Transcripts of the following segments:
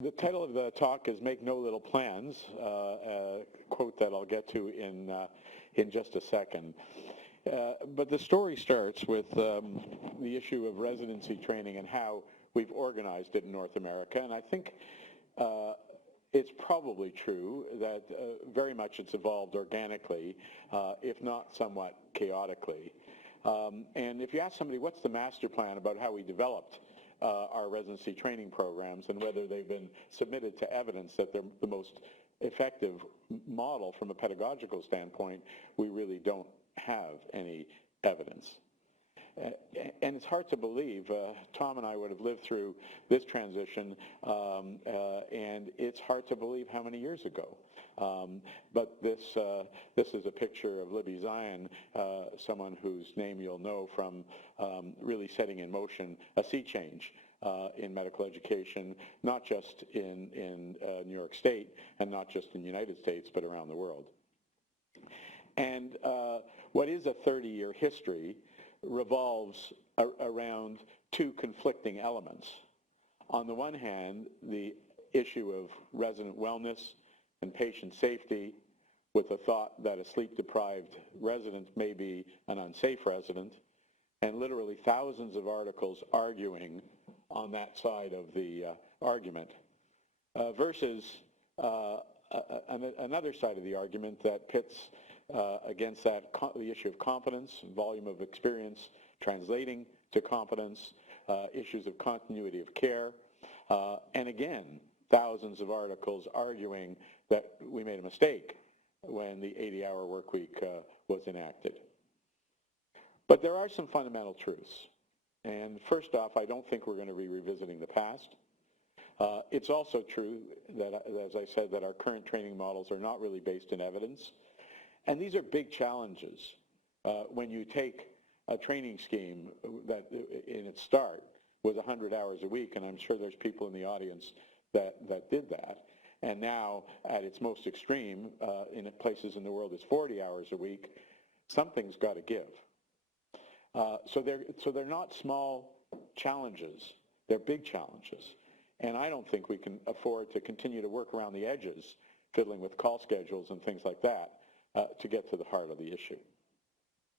The title of the talk is "Make No Little Plans," a quote that I'll get to in just a second. But the story starts with the issue of residency training and how we've organized it in North America. And I think it's probably true that very much it's evolved organically, if not somewhat chaotically. And if you ask somebody, what's the master plan about how we developed our residency training programs and whether they've been submitted to evidence that they're the most effective model from a pedagogical standpoint, we really don't have any evidence. And it's hard to believe. Tom and I would have lived through this transition, and it's hard to believe how many years ago. But this is a picture of Libby Zion, someone whose name you'll know from really setting in motion a sea change in medical education, not just in New York State and not just in the United States, but around the world. And what is a 30-year history revolves around two conflicting elements. On the one hand, the issue of resident wellness and patient safety, with the thought that a sleep-deprived resident may be an unsafe resident, and literally thousands of articles arguing on that side of the argument, versus another side of the argument that pits against that the issue of competence, volume of experience translating to competence, issues of continuity of care, and again, thousands of articles arguing that we made a mistake when the 80-hour work week was enacted. But there are some fundamental truths. And first off, I don't think we're going to be revisiting the past. It's also true that, as I said, that our current training models are not really based in evidence. And these are big challenges when you take a training scheme that in its start was 100 hours a week, and I'm sure there's people in the audience that did that. And now, at its most extreme, in places in the world, is 40 hours a week. Something's got to give. So they're not small challenges. They're big challenges. And I don't think we can afford to continue to work around the edges, fiddling with call schedules and things like that, to get to the heart of the issue.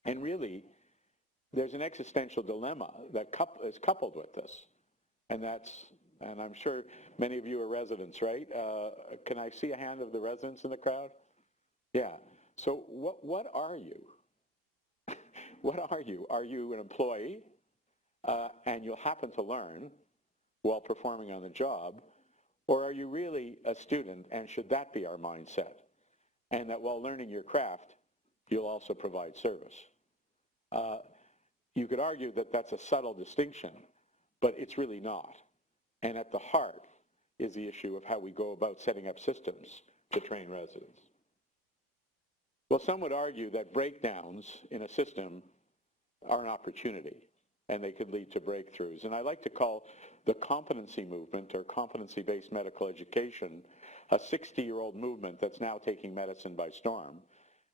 And really, there's an existential dilemma that is coupled with this. And I'm sure many of you are residents, right? Can I see a hand of the residents in the crowd? Yeah. So what are you? What are you? Are you an employee and you'll happen to learn while performing on the job? Or are you really a student, and should that be our mindset? And that while learning your craft, you'll also provide service. You could argue that that's a subtle distinction, but it's really not. And at the heart is the issue of how we go about setting up systems to train residents. Well, some would argue that breakdowns in a system are an opportunity, and they could lead to breakthroughs. And I like to call the competency movement, or competency-based medical education, a 60-year-old movement that's now taking medicine by storm.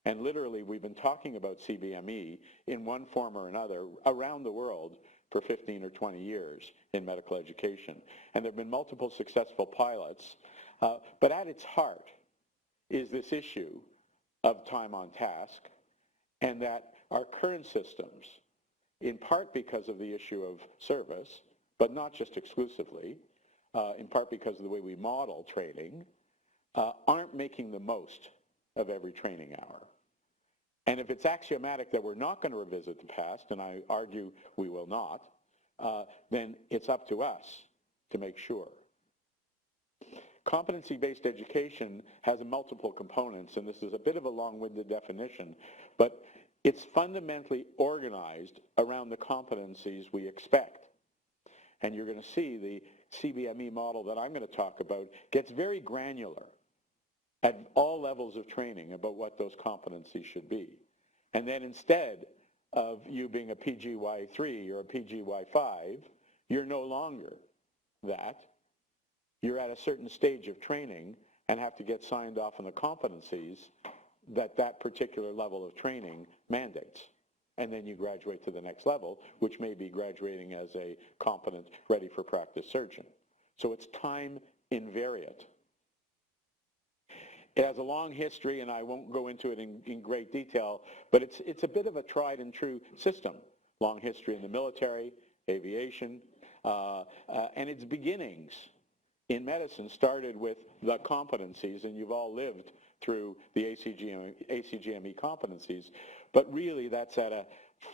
And literally, we've been talking about CBME in one form or another around the world for 15 or 20 years in medical education. And there have been multiple successful pilots. But at its heart is this issue of time on task, and that our current systems, in part because of the issue of service, but not just exclusively, in part because of the way we model training, aren't making the most of every training hour. And if it's axiomatic that we're not going to revisit the past, and I argue we will not, then it's up to us to make sure. Competency-based education has multiple components, and this is a bit of a long-winded definition, but it's fundamentally organized around the competencies we expect. And you're going to see the CBME model that I'm going to talk about gets very granular at all levels of training about what those competencies should be. And then instead of you being a PGY3 or a PGY5, you're no longer that. You're at a certain stage of training and have to get signed off on the competencies that that particular level of training mandates. And then you graduate to the next level, which may be graduating as a competent, ready for practice surgeon. So it's time invariant. It has a long history, and I won't go into it in great detail, but it's a bit of a tried and true system. Long history in the military, aviation, and its beginnings in medicine started with the competencies, and you've all lived through the ACGME competencies, but really that's at a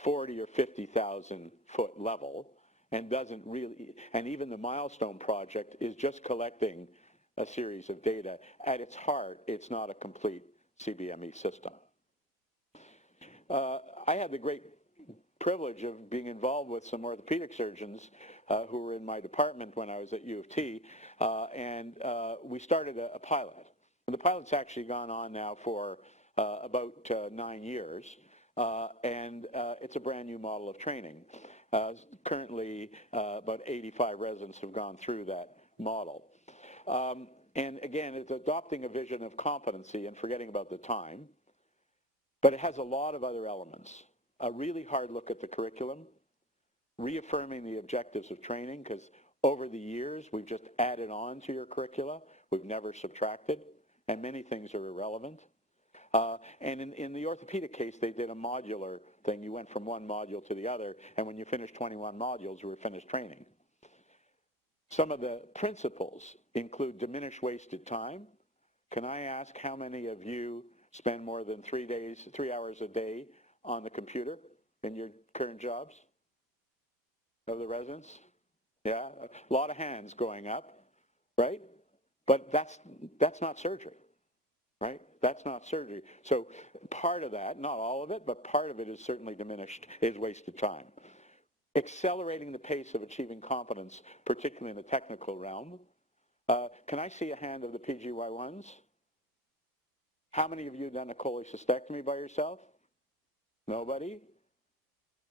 40 or 50,000 foot level, and doesn't really, and even the Milestone project is just collecting a series of data. At its heart, it's not a complete CBME system. I had the great privilege of being involved with some orthopedic surgeons who were in my department when I was at U of T, and we started a pilot. And the pilot's actually gone on now for about 9 years, and it's a brand new model of training. Currently, about 85 residents have gone through that model. And again, it's adopting a vision of competency and forgetting about the time, but it has a lot of other elements. A really hard look at the curriculum, reaffirming the objectives of training, because over the years we've just added on to your curricula, we've never subtracted, and many things are irrelevant. And in the orthopedic case, they did a modular thing. You went from one module to the other, and when you finished 21 modules, you were finished training. Some of the principles include diminished wasted time. Can I ask how many of you spend more than 3 hours a day on the computer in your current jobs? Of the residents? Yeah, a lot of hands going up, right? But that's not surgery, right? That's not surgery. So part of that, not all of it, but part of it is certainly diminished, is wasted time. Accelerating the pace of achieving competence, particularly in the technical realm. Can I see a hand of the PGY1s? How many of you have done a cholecystectomy by yourself? Nobody?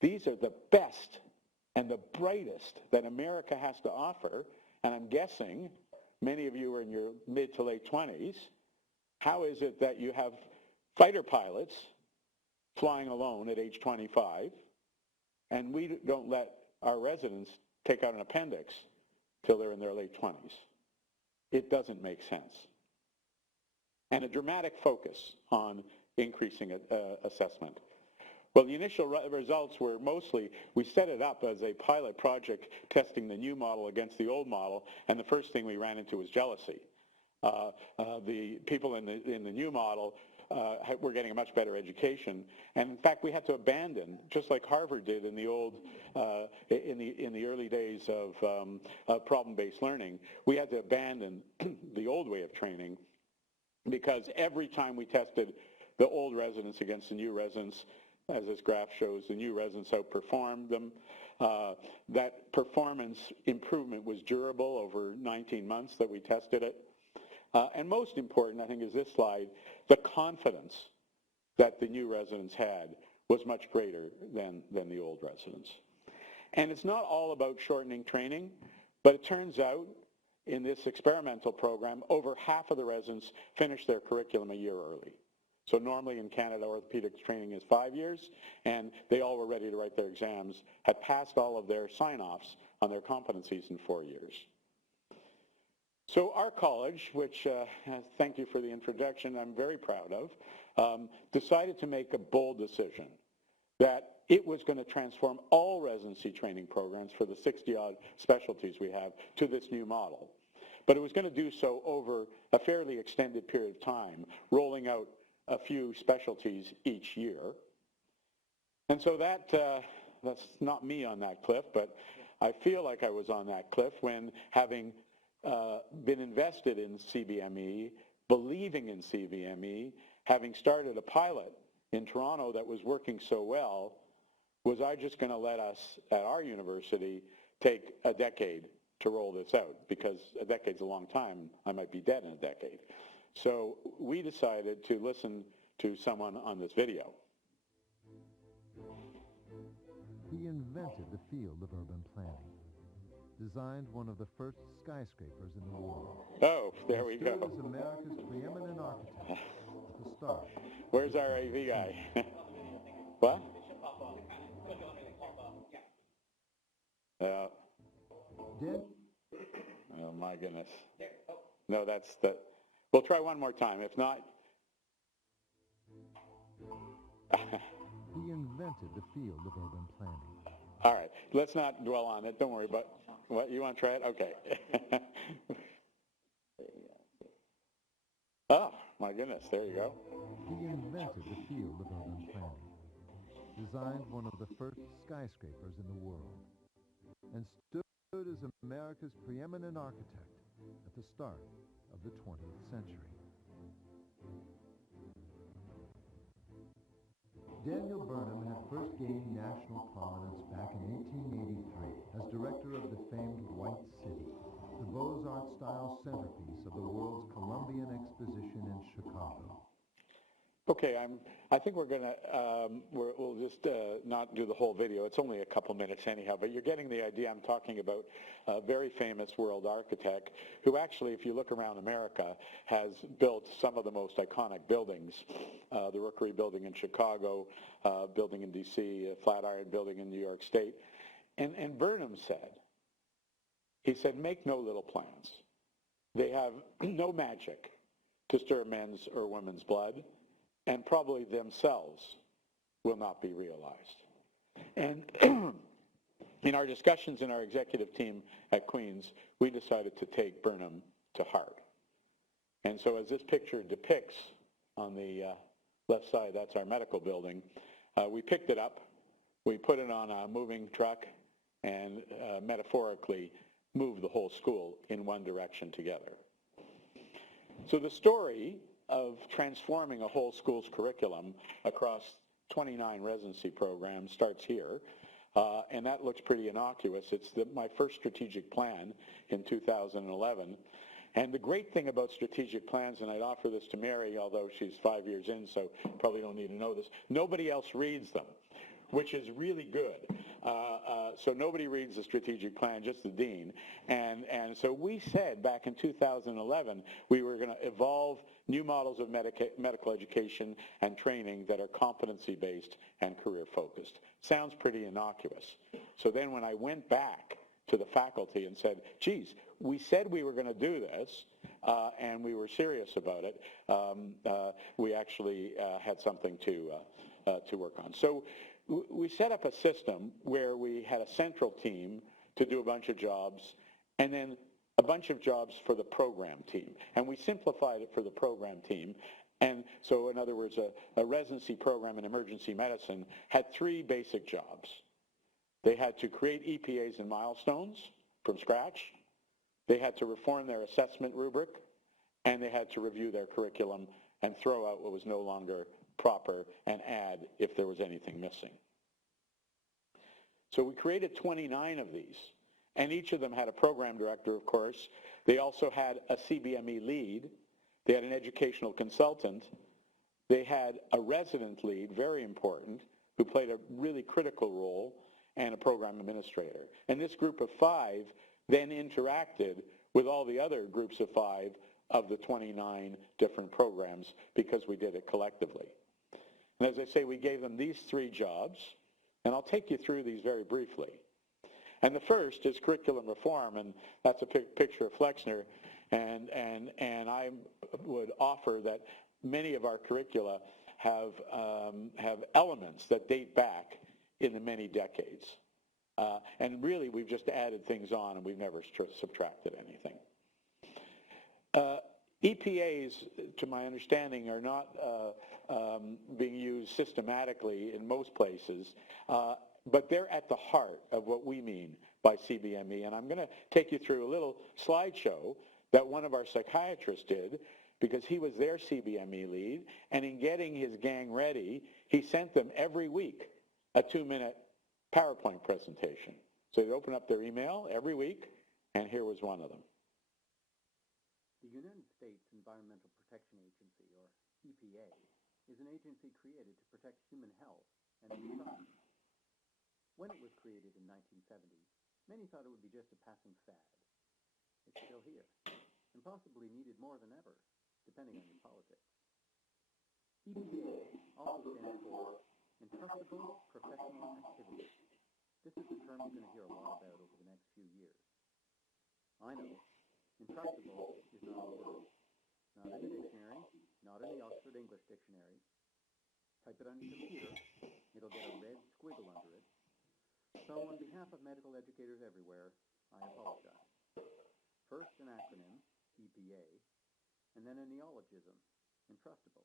These are the best and the brightest that America has to offer, and I'm guessing many of you are in your mid to late 20s. How is it that you have fighter pilots flying alone at age 25, and we don't let our residents take out an appendix till they're in their late 20s? It doesn't make sense. And a dramatic focus on increasing assessment. Well, the initial results were mostly, we set it up as a pilot project testing the new model against the old model, and the first thing we ran into was jealousy. The people in the new model were getting a much better education, and in fact we had to abandon, just like Harvard did in the old, in the early days of problem-based learning, we had to abandon the old way of training, because every time we tested the old residents against the new residents, as this graph shows, the new residents outperformed them. That performance improvement was durable over 19 months that we tested it. And most important, I think, is this slide, the confidence that the new residents had was much greater than the old residents. And it's not all about shortening training, but it turns out in this experimental program, over half of the residents finished their curriculum a year early. So normally in Canada, orthopedics training is 5 years, and they all were ready to write their exams, had passed all of their sign-offs on their competencies in 4 years. So our college, which, thank you for the introduction, I'm very proud of, decided to make a bold decision that it was going to transform all residency training programs for the 60-odd specialties we have to this new model. But it was going to do so over a fairly extended period of time, rolling out a few specialties each year. And so that's not me on that cliff, but I feel like I was on that cliff when, having been invested in CBME, believing in CBME, having started a pilot in Toronto that was working so well, was I just going to let us at our university take a decade to roll this out? Because a decade's a long time. I might be dead in a decade. So we decided to listen to someone on this video. He invented the field of urban planning, designed one of the first skyscrapers in the world. Oh, there we go. Stood as America's preeminent architect at the start. Where's our AV guy? What? Oh my goodness. No, that's the, we'll try one more time. If not, He invented the field of urban planning. all right, let's not dwell on it. Don't worry about what, you want to try it? Okay. Oh, my goodness, there you go. He invented the field of urban planning, designed one of the first skyscrapers in the world, and stood as America's preeminent architect at the start of the 20th century. Daniel Burnham had first gained national prominence back in 1883 as director of the famed White City, the Beaux-Arts-style centerpiece of the world's Columbian Exposition in Chicago. Okay, I think we're gonna, we'll just not do the whole video. It's only a couple minutes anyhow, but you're getting the idea. I'm talking about a very famous world architect who actually, if you look around America, has built some of the most iconic buildings. The Rookery Building in Chicago, building in DC, Flatiron Building in New York State. And Burnham said, he said, make no little plans. They have no magic to stir men's or women's blood, and probably themselves will not be realized. And in our discussions in our executive team at Queen's, we decided to take Burnham to heart. And so as this picture depicts on the left side, that's our medical building, we picked it up, we put it on a moving truck, and metaphorically moved the whole school in one direction together. So the story of transforming a whole school's curriculum across 29 residency programs starts here, and that looks pretty innocuous. It's my first strategic plan in 2011, and the great thing about strategic plans, and I'd offer this to Mary, although she's 5 years in, so probably don't need to know this, nobody else reads them, which is really good. So nobody reads the strategic plan, just the dean. And so we said back in 2011, we were going to evolve new models of medical education and training that are competency-based and career-focused. Sounds pretty innocuous. So then when I went back to the faculty and said, geez, we said we were going to do this, and we were serious about it, we actually had something to work on. So we set up a system where we had a central team to do a bunch of jobs, and then a bunch of jobs for the program team. And we simplified it for the program team. And so, in other words, a residency program in emergency medicine had 3 basic jobs. They had to create EPAs and milestones from scratch. They had to reform their assessment rubric, and they had to review their curriculum and throw out what was no longer proper and add if there was anything missing. So we created 29 of these, and each of them had a program director, of course. They also had a CBME lead. They had an educational consultant. They had a resident lead, very important, who played a really critical role, and a program administrator. And this group of 5 then interacted with all the other groups of 5 of the 29 different programs because we did it collectively. And as I say, we gave them these 3 jobs, and I'll take you through these very briefly. And the first is curriculum reform, and that's a picture of Flexner, and I would offer that many of our curricula have elements that date back in the many decades. And really, we've just added things on, and we've never subtracted anything. EPAs, to my understanding, are not being used systematically in most places, but they're at the heart of what we mean by CBME. And I'm going to take you through a little slideshow that one of our psychiatrists did, because he was their CBME lead, and in getting his gang ready, he sent them every week a 2-minute PowerPoint presentation. So they'd open up their email every week, and here was one of them. The United States Environmental Protection Agency, or EPA, is an agency created to protect human health and the environment. When it was created in 1970, many thought it would be just a passing fad. It's still here, and possibly needed more than ever, depending on your politics. EPA also stands for Entrustable Professional Activity. This is a term you're going to hear a lot about over the next few years. I know Entrustable is not a word. Not in the dictionary, not in the Oxford English Dictionary. Type it on your computer, it'll get a red squiggle under it. So on behalf of medical educators everywhere, I apologize. First an acronym, EPA, and then a neologism, entrustable.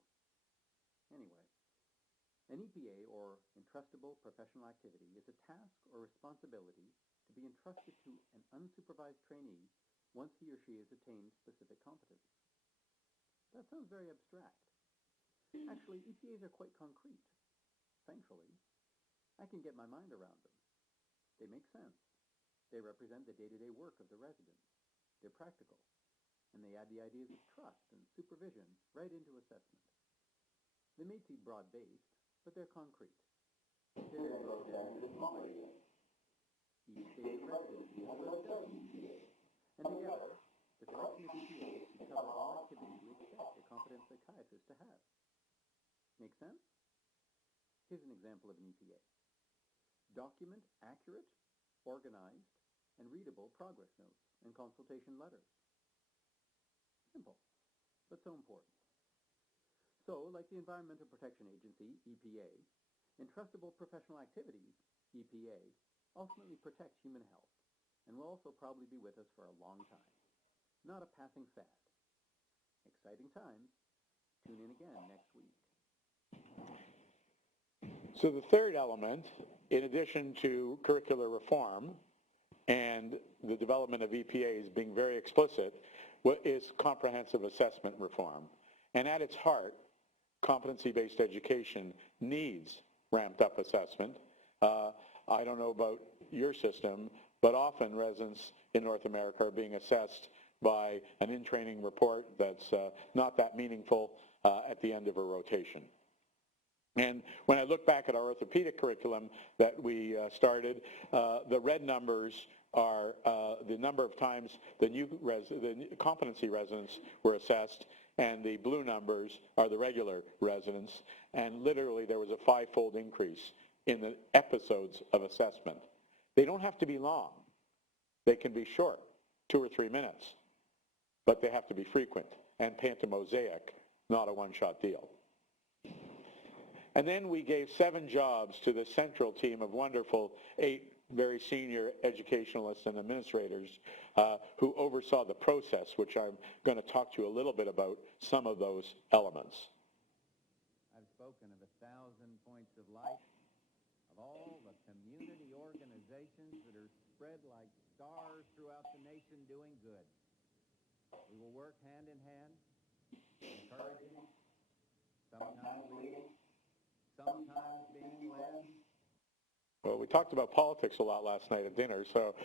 Anyway, an EPA, or entrustable professional activity, is a task or responsibility to be entrusted to an unsupervised trainee once he or she has attained specific competence. That sounds very abstract. Actually, EPAs are quite concrete. Thankfully, I can get my mind around them. They make sense. They represent the day-to-day work of the residents. They're practical, and they add the ideas of trust and supervision right into assessment. They may seem broad-based, but they're concrete. They're dedicated to monitoring. Each state of residency has about 7 EPAs, and together, the collection of EPAs should cover all activities we expect a competent psychiatrist to have. Make sense? Here's an example of an EPA. Document accurate, organized, and readable progress notes and consultation letters. Simple, but so important. So, like the Environmental Protection Agency, EPA, entrustable professional activities, EPA, ultimately protect human health and will also probably be with us for a long time. Not a passing fad. Exciting times. Tune in again next week. So the third element, in addition to curricular reform and the development of EPAs being very explicit, is comprehensive assessment reform. And at its heart, competency-based education needs ramped-up assessment. I don't know about your system, but often residents in North America are being assessed by an in-training report that's not that meaningful at the end of a rotation. And when I look back at our orthopedic curriculum that we started, the red numbers are the number of times the competency residents were assessed, and the blue numbers are the regular residents. And literally there was a 5-fold increase in the episodes of assessment. They don't have to be long. They can be short, 2 or 3 minutes, but they have to be frequent and paint a mosaic, not a one-shot deal. And then we gave 7 jobs to the central team of wonderful 8 very senior educationalists and administrators who oversaw the process, which I'm going to talk to you a little bit about some of those elements. I've spoken of 1,000 points of light, of all the community organizations that are spread like stars throughout the nation doing good. We will work hand in hand, encouraging, sometimes leading, sometimes being led. Well, we talked about politics a lot last night at dinner, so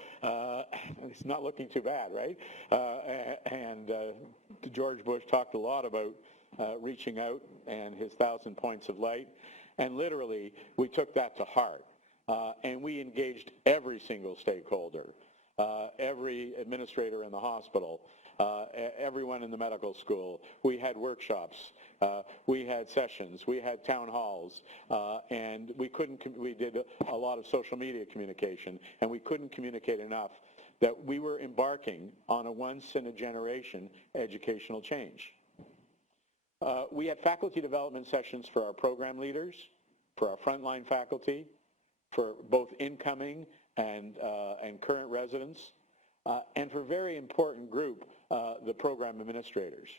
it's not looking too bad, right? And George Bush talked a lot about reaching out and his 1,000 points of light, and literally we took that to heart, and we engaged every single stakeholder, every administrator in the hospital, everyone in the medical school. We had workshops, we had sessions, we had town halls, and we did a lot of social media communication, and we couldn't communicate enough that we were embarking on a once-in-a-generation educational change. We had faculty development sessions for our program leaders, for our frontline faculty, for both incoming and current residents, and for a very important group, the program administrators,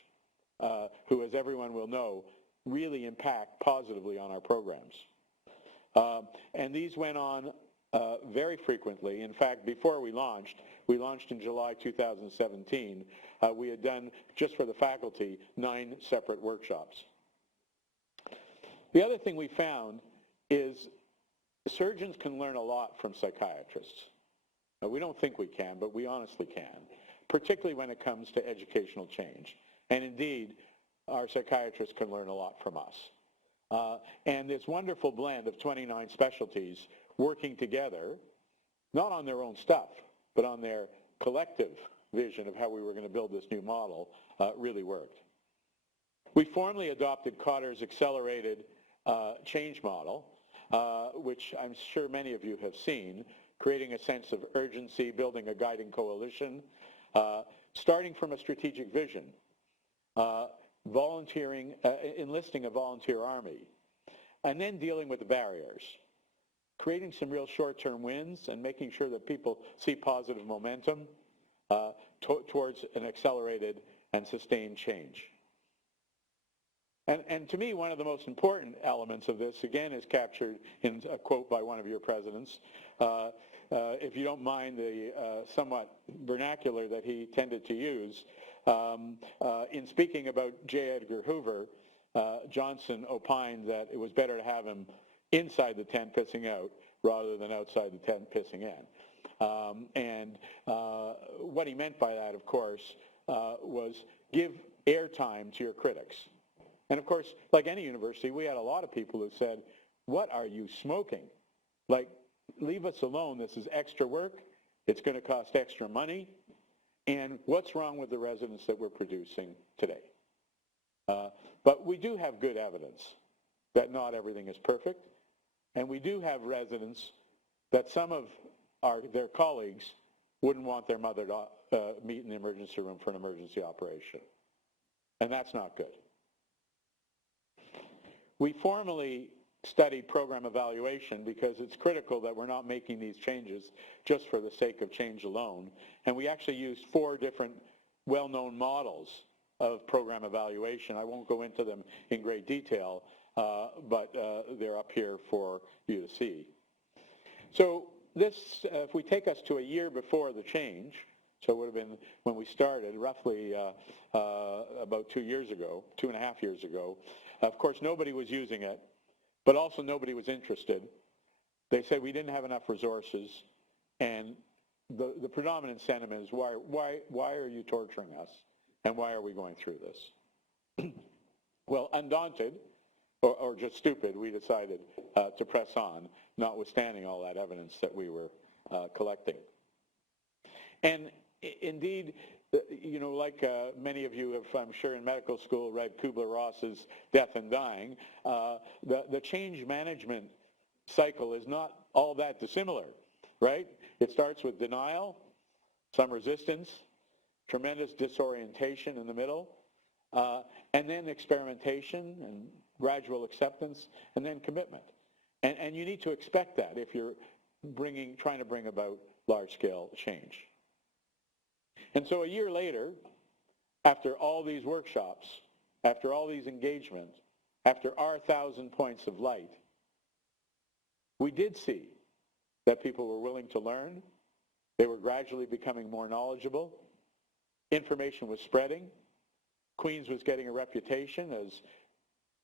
who, as everyone will know, really impact positively on our programs. And these went on very frequently. In fact, before we launched in July 2017, we had done, just for the faculty, 9 separate workshops. The other thing we found is surgeons can learn a lot from psychiatrists. Now, we don't think we can, but we honestly can, particularly when it comes to educational change. And indeed, our psychiatrists can learn a lot from us. And this wonderful blend of 29 specialties working together, not on their own stuff, but on their collective vision of how we were going to build this new model, really worked. We formally adopted Cotter's accelerated change model, which I'm sure many of you have seen, creating a sense of urgency, building a guiding coalition starting from a strategic vision, volunteering, enlisting a volunteer army, and then dealing with the barriers, creating some real short-term wins and making sure that people see positive momentum towards an accelerated and sustained change. And to me, one of the most important elements of this, again, is captured in a quote by one of your presidents. If you don't mind the somewhat vernacular that he tended to use, in speaking about J. Edgar Hoover, Johnson opined that it was better to have him inside the tent pissing out rather than outside the tent pissing in. And what he meant by that, of course, was give airtime to your critics. And of course, like any university, we had a lot of people who said, what are you smoking? Like, leave us alone. This is extra work. It's going to cost extra money. And what's wrong with the residents that we're producing today? But we do have good evidence that not everything is perfect. And we do have residents that some of their colleagues wouldn't want their mother to meet in the emergency room for an emergency operation. And that's not good. We formally studied program evaluation because it's critical that we're not making these changes just for the sake of change alone. And we actually used 4 different well-known models of program evaluation. I won't go into them in great detail, but they're up here for you to see. So this, if we take us to a year before the change, so it would have been when we started, roughly about 2 years ago, 2.5 years ago. Of course, nobody was using it, but also nobody was interested. They said we didn't have enough resources, and the predominant sentiment is, why are you torturing us, and why are we going through this? Well, undaunted, or just stupid, we decided to press on, notwithstanding all that evidence that we were collecting. And indeed, you know, like many of you have, I'm sure, in medical school read Kubler-Ross's Death and Dying, the change management cycle is not all that dissimilar, right? It starts with denial, some resistance, tremendous disorientation in the middle, and then experimentation and gradual acceptance, and then commitment. And you need to expect that if you're trying to bring about large-scale change. And so a year later, after all these workshops, after all these engagements, after our 1,000 points of light, we did see that people were willing to learn. They were gradually becoming more knowledgeable. Information was spreading. Queens was getting a reputation as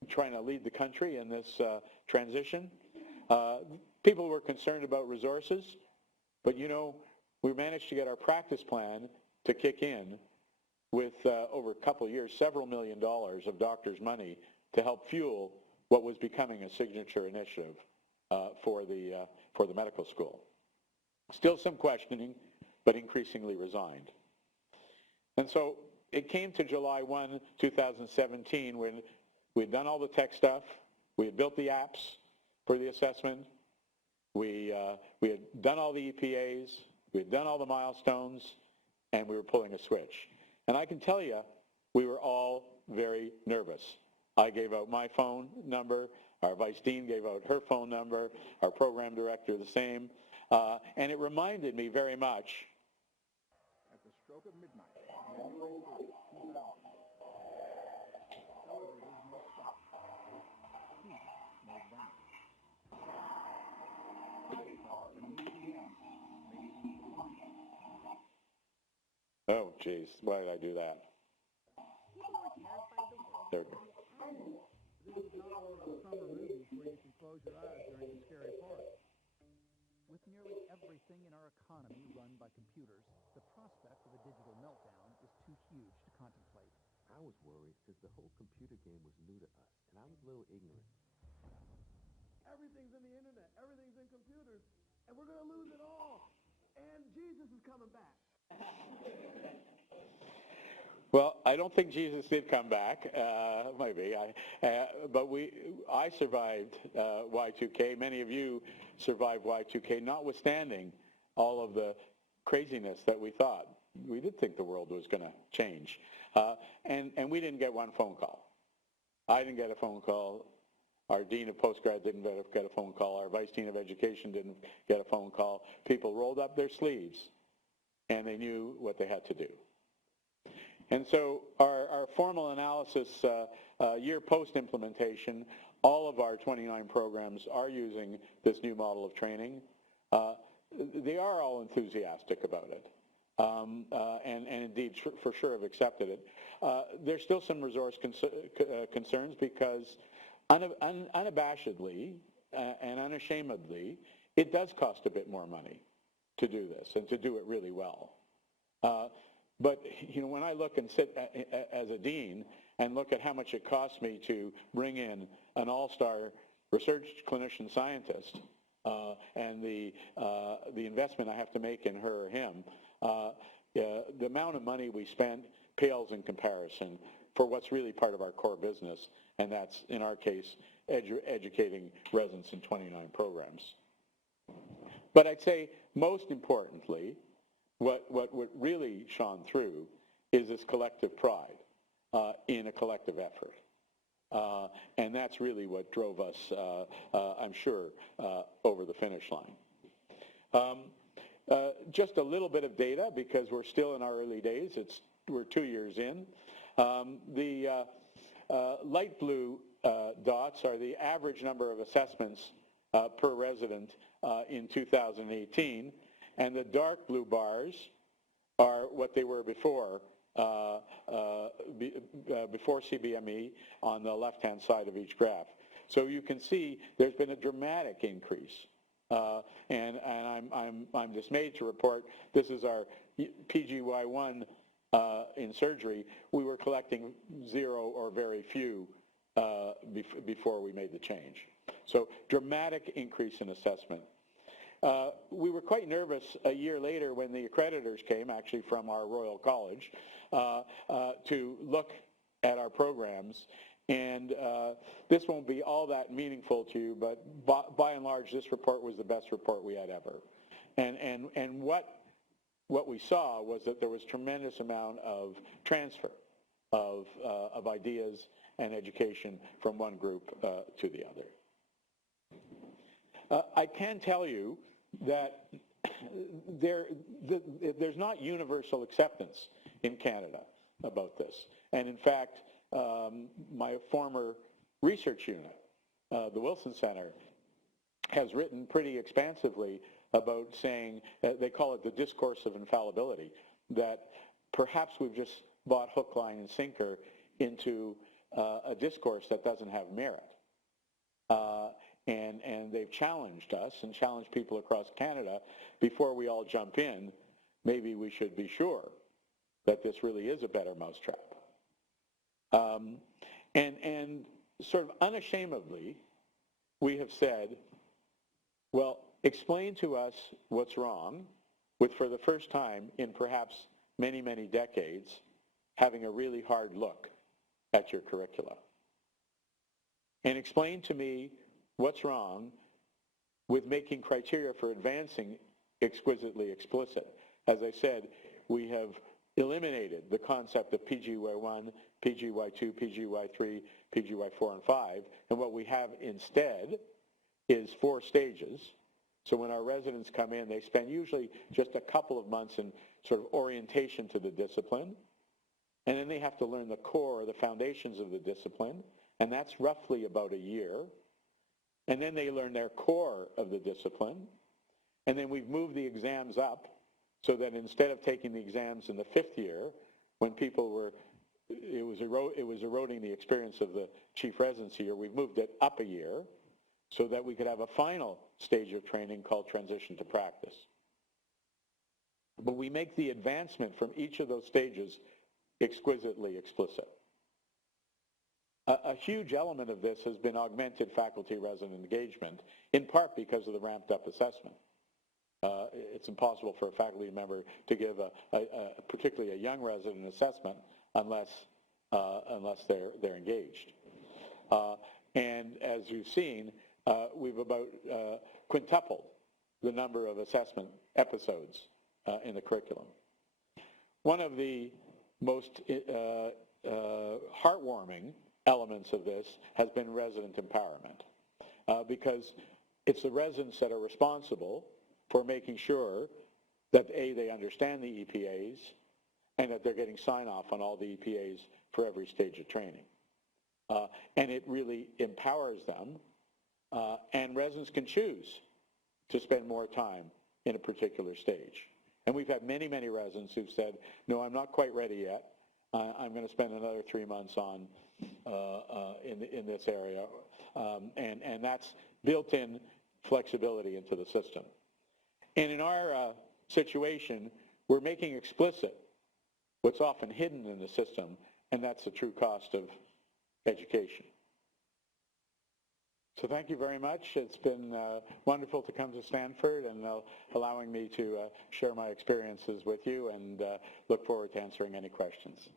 trying to lead the country in this transition. People were concerned about resources, but you know, we managed to get our practice plan to kick in with, over a couple of years, several $1 million of doctors' money to help fuel what was becoming a signature initiative for the medical school. Still some questioning, but increasingly resigned. And so it came to July 1, 2017, when we had done all the tech stuff, we had built the apps for the assessment, we had done all the EPAs, we had done all the milestones, and we were pulling a switch. And I can tell you, we were all very nervous. I gave out my phone number, our vice dean gave out her phone number, our program director the same, and it reminded me very much. At the stroke of midnight, January 3, 2000, elevators may stop. Heat may vanish. Credit cards and ATMs may cease to function. Oh, geez, why did I do that? People were terrified the world There. would end. This is not one of those summer movies where you can close your eyes during the scary part. With nearly everything in our economy run by computers, the prospect of a digital meltdown is too huge to contemplate. I was worried because the whole computer game was new to us, and I was a little ignorant. Everything's in the internet. Everything's in computers. And we're going to lose it all. And Jesus is coming back. Well, I don't think Jesus did come back, maybe, but I survived Y2K. Many of you survived Y2K, notwithstanding all of the craziness that we thought we did think the world was going to change. And we didn't get one phone call. I didn't get a phone call. Our dean of postgrad didn't get a phone call. Our vice dean of education didn't get a phone call. People rolled up their sleeves, and they knew what they had to do. And so our formal analysis, year post-implementation, all of our 29 programs are using this new model of training. They are all enthusiastic about it, and indeed for sure have accepted it. There's still some resource concerns because unabashedly and unashamedly, it does cost a bit more money to do this and to do it really well. But when I look and sit as a dean and look at how much it costs me to bring in an all-star research clinician scientist and the investment I have to make in her or him, the amount of money we spent pales in comparison for what's really part of our core business, and that's, in our case, educating residents in 29 programs. But I'd say, most importantly, what really shone through is this collective pride in a collective effort. And that's really what drove us, I'm sure, over the finish line. Just a little bit of data, because we're still in our early days. We're 2 years in. The light blue dots are the average number of assessments per resident in 2018, and the dark blue bars are what they were before CBME on the left-hand side of each graph. So you can see there's been a dramatic increase, and I'm dismayed to report this is our PGY1 in surgery. We were collecting 0 or very few before we made the change. So dramatic increase in assessment. We were quite nervous a year later when the accreditors came, actually from our Royal College, to look at our programs. And this won't be all that meaningful to you, but by and large, this report was the best report we had ever. And what we saw was that there was tremendous amount of transfer of ideas and education from one group to the other. I can tell you that there's not universal acceptance in Canada about this. And in fact, my former research unit, the Wilson Center, has written pretty expansively about saying, they call it the discourse of infallibility, that perhaps we've just bought hook, line, and sinker into a discourse that doesn't have merit. And they've challenged us and challenged people across Canada, before we all jump in, maybe we should be sure that this really is a better mousetrap. And sort of unashamedly, we have said, well, explain to us what's wrong with, for the first time in perhaps many, many decades, having a really hard look at your curricula. And explain to me what's wrong with making criteria for advancing exquisitely explicit. As I said, we have eliminated the concept of PGY1, PGY2, PGY3, PGY4, and 5, and what we have instead is 4 stages. So when our residents come in, they spend usually just a couple of months in sort of orientation to the discipline, and then they have to learn the core, the foundations of the discipline, and that's roughly about a year. And then they learn their core of the discipline, and then we've moved the exams up so that instead of taking the exams in the 5th year, when people were, it was eroding the experience of the chief residency year, we've moved it up a year so that we could have a final stage of training called transition to practice. But we make the advancement from each of those stages exquisitely explicit. A huge element of this has been augmented faculty-resident engagement, in part because of the ramped-up assessment. It's impossible for a faculty member to give particularly a young resident assessment unless they're engaged. And as you've seen, we've about quintupled the number of assessment episodes in the curriculum. One of the most heartwarming elements of this has been resident empowerment, because it's the residents that are responsible for making sure that A, they understand the EPAs, and that they're getting sign-off on all the EPAs for every stage of training. And it really empowers them, and residents can choose to spend more time in a particular stage. And we've had many, many residents who've said, no, I'm not quite ready yet. I'm going to spend another 3 months on in this area. And that's built-in flexibility into the system. And in our situation, we're making explicit what's often hidden in the system, and that's the true cost of education. So thank you very much. It's been wonderful to come to Stanford and allowing me to share my experiences with you, and look forward to answering any questions.